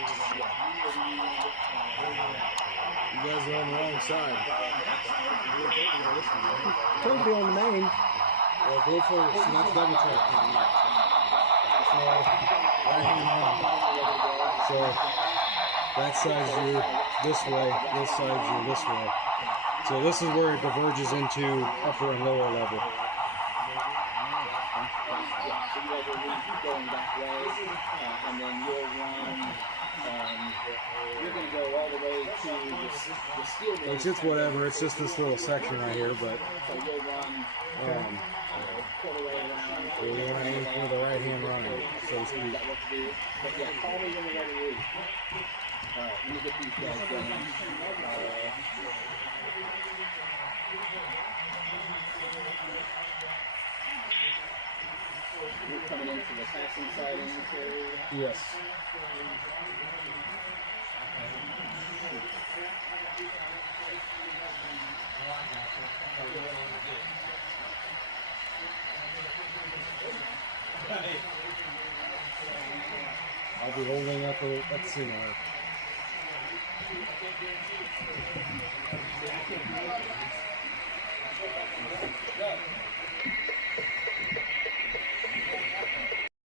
You guys are on the wrong side. Turn to be on the main. Well, go for it. So that's double track. So, right hand on. So, that side's you this way, this side's you this way. So this is where it diverges into upper and lower level. So you guys are going that way, and then you'll run, you're going to go all the way to the steel base. It's whatever, it's just this little section right here, but So you'll run all the way around. we're going to aim for the right hand running, so to speak. That what to do. But yeah, call me when you're ready to leave. Alright, let me get these guys going. You're coming into the passing sidings area. Yes. I'll be holding up at the center.